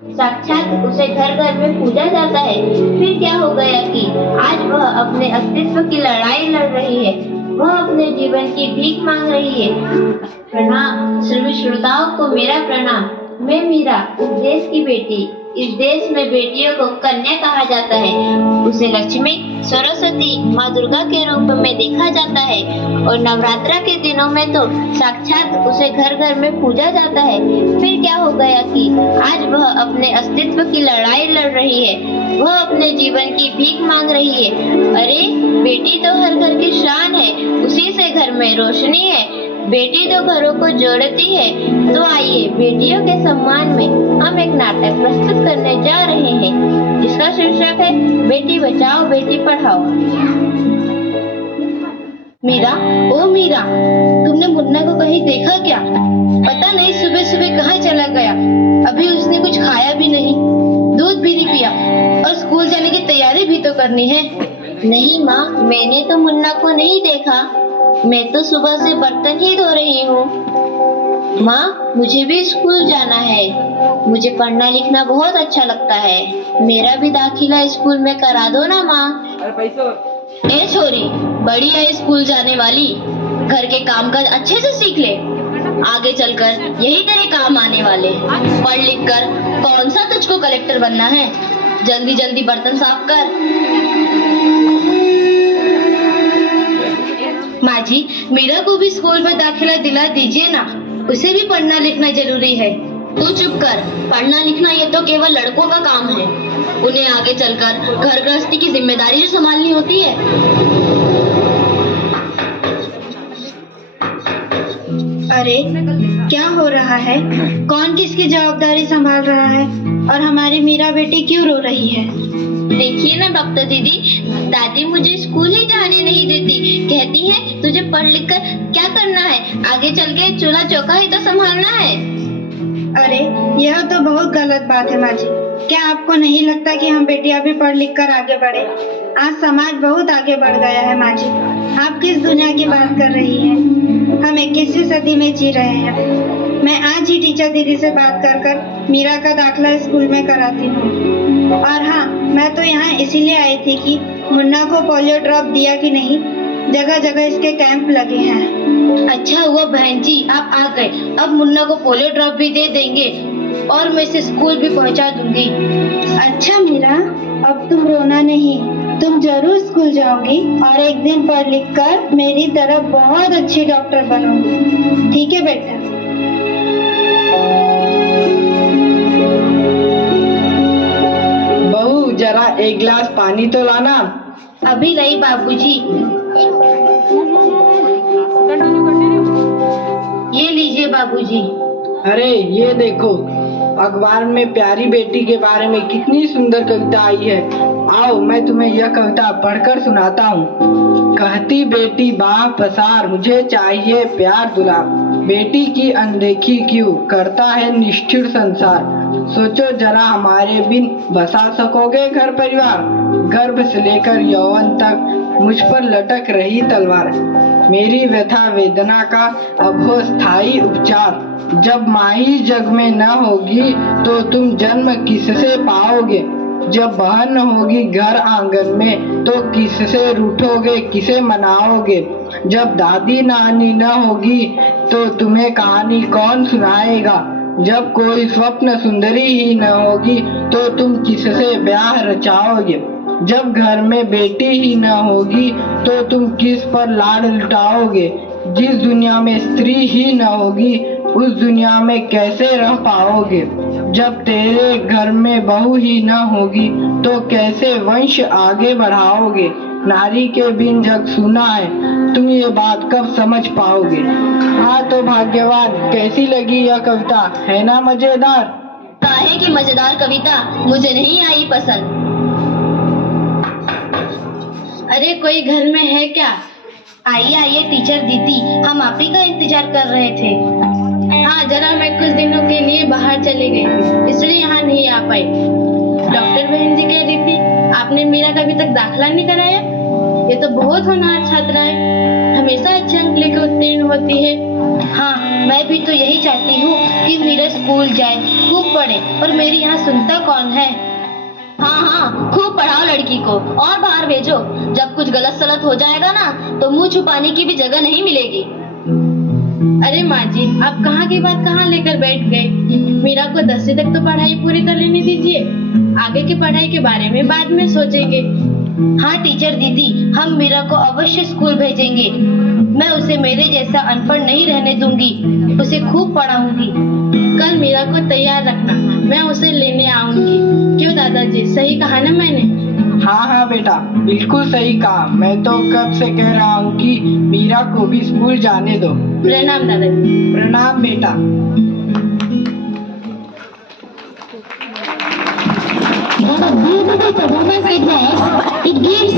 साक्षात उसे घर घर में पूजा जाता है। फिर क्या हो गया कि आज वह अपने अस्तित्व की लड़ाई लड़ रही है। वह अपने जीवन की भीख मांग रही है। प्रणाम सभी श्रोताओं को मेरा प्रणाम। मैं मीरा, इस देश की बेटी। इस देश में बेटियों को कन्या कहा जाता है। उसे लक्ष्मी, सरस्वती, माँ दुर्गा के रूप में देखा जाता है और नवरात्रा के दिनों में तो साक्षात उसे घर घर में पूजा जाता है। फिर क्या हो गया कि आज वह अपने अस्तित्व की लड़ाई लड़ रही है। वह अपने जीवन की भीख मांग रही है। अरे, बेटी तो हर घर की शान है, उसी से घर में रोशनी है। बेटी तो घरों को जोड़ती है। तो आइए, बेटियों के सम्मान में हम एक नाटक प्रस्तुत करने जा रहे हैं, जिसका शीर्षक है बेटी बचाओ बेटी पढ़ाओ। मीरा, ओ मीरा, तुमने मुन्ना को कहीं देखा क्या? पता नहीं सुबह सुबह कहाँ चला गया। अभी उसने कुछ खाया भी नहीं, दूध भी नहीं पिया और स्कूल जाने की तैयारी भी तो करनी है। नहीं माँ, मैंने तो मुन्ना को नहीं देखा। मैं तो सुबह से बर्तन ही धो रही हूँ। माँ, मुझे भी स्कूल जाना है। मुझे पढ़ना लिखना बहुत अच्छा लगता है। मेरा भी दाखिला स्कूल में करा दो ना माँ। ए छोरी, बड़ी है स्कूल जाने वाली, घर के काम काज अच्छे से सीख ले। आगे चलकर यही तेरे काम आने वाले। पढ़ लिख कर कौन सा तुझको कलेक्टर बनना है? जल्दी जल्दी बर्तन साफ कर। माँ जी, मीरा को भी स्कूल में दाखिला दिला दीजिए ना, उसे भी पढ़ना लिखना जरूरी है। तू चुप कर, पढ़ना लिखना ये तो केवल लड़कों का काम है। उन्हें आगे चलकर घर गृहस्थी की जिम्मेदारी जो संभालनी होती है। अरे, क्या हो रहा है? कौन किसकी जवाबदारी संभाल रहा है और हमारी मीरा बेटी क्यों रो रही है? देखिए ना डॉक्टर दीदी, दादी मुझे स्कूल ही जाने नहीं देती। कहती है तुझे पढ़ लिख कर क्या करना है, आगे चल के चूल्हा चौका ही तो संभालना है। अरे, यह तो बहुत गलत बात है माँ जी। क्या आपको नहीं लगता कि हम बेटियां भी पढ़ लिख कर आगे बढ़े? आज समाज बहुत आगे बढ़ गया है माँ जी। आप किस दुनिया की बात कर रही हैं? हम 21वीं सदी में जी रहे हैं। मैं आज ही टीचर दीदी से बात कर मीरा का दाखिला स्कूल में कराती हूँ। और हाँ, मैं तो यहाँ इसीलिए आई थी कि मुन्ना को पोलियो ड्रॉप दिया कि नहीं। जगह जगह इसके कैंप लगे हैं। अच्छा हुआ बहन जी आप आ गए। अब मुन्ना को पोलियो ड्रॉप भी दे देंगे और मैं इसे स्कूल भी पहुंचा दूंगी। अच्छा मीरा, अब तुम रोना नहीं, तुम जरूर स्कूल जाओगी और एक दिन पढ़ लिख कर मेरी तरह बहुत अच्छी डॉक्टर बनोगी। ठीक है बेटा? बहू, जरा एक गिलास पानी तो लाना। अभी लाई बाबूजी। ये लीजिए बाबूजी। अरे ये देखो, अखबार में प्यारी बेटी के बारे में कितनी सुंदर कविता आई है। आओ मैं तुम्हें यह कविता पढ़कर सुनाता हूँ। कहती बेटी बाह पसार, मुझे चाहिए प्यार दुलार। बेटी की अनदेखी क्यों करता है निष्ठुर संसार। सोचो जरा हमारे बिन बसा सकोगे घर परिवार। गर्भ से लेकर यौवन तक मुझ पर लटक रही तलवार। मेरी व्यथा वेदना का अब हो स्थायी उपचार। जब माई जग में न होगी तो तुम जन्म किससे पाओगे। जब बहन होगी घर आंगन में तो किससे रूठोगे, किसे मनाओगे। जब दादी नानी न होगी तो तुम्हें कहानी कौन सुनाएगा। जब कोई स्वप्न सुंदरी ही न होगी तो तुम किससे ब्याह रचाओगे। जब घर में बेटी ही न होगी तो तुम किस पर लाड लुटाओगे। जिस दुनिया में स्त्री ही न होगी उस दुनिया में कैसे रह पाओगे। जब तेरे घर में बहू ही न होगी तो कैसे वंश आगे बढ़ाओगे। नारी के बिन जग सुना है, तुम ये बात कब समझ पाओगे। हाँ तो भाग्यवान, कैसी लगी यह कविता, है ना मजेदार? काहे की मजेदार कविता मुझे नहीं आई पसंद। अरे कोई घर में है क्या? आइए आइए टीचर दीदी, हम आप ही का इंतजार कर रहे थे। हाँ, जरा मैं कुछ दिनों के लिए बाहर चले गए, इसलिए यहाँ नहीं आ पाई। डॉक्टर बहन जी कह रही थी आपने मीरा का अभी तक दाखिला नहीं कराया। ये तो बहुत होनहार छात्रा है, हमेशा अच्छे अंक लेकर उत्तीर्ण होती है। हाँ, मैं भी तो यही चाहती हूँ कि मीरा स्कूल जाए, खूब पढ़े, और मेरी यहाँ सुनता कौन है। हाँ हाँ, खूब पढ़ाओ लड़की को और बाहर भेजो। जब कुछ गलत सलत हो जाएगा ना तो मुंह छुपाने की भी जगह नहीं मिलेगी। अरे माँ जी, आप कहाँ की बात कहाँ लेकर बैठ गए। मीरा को 10वीं तक तो पढ़ाई पूरी कर लेने दीजिए, आगे की पढ़ाई के बारे में बाद में सोचेंगे। हाँ टीचर दीदी, हम मीरा को अवश्य स्कूल भेजेंगे। मैं उसे मेरे जैसा अनपढ़ नहीं रहने दूंगी, उसे खूब पढ़ाऊंगी। कल मीरा को तैयार रखना, मैं उसे लेने आऊंगी। क्यों दादाजी, सही कहा ना मैंने? हाँ हाँ बेटा, बिल्कुल सही कहा। मैं तो कब से कह रहा हूँ कि मीरा को भी स्कूल जाने दो। प्रणाम दादाजी। प्रणाम बेटा। What a beautiful performance it was. It gives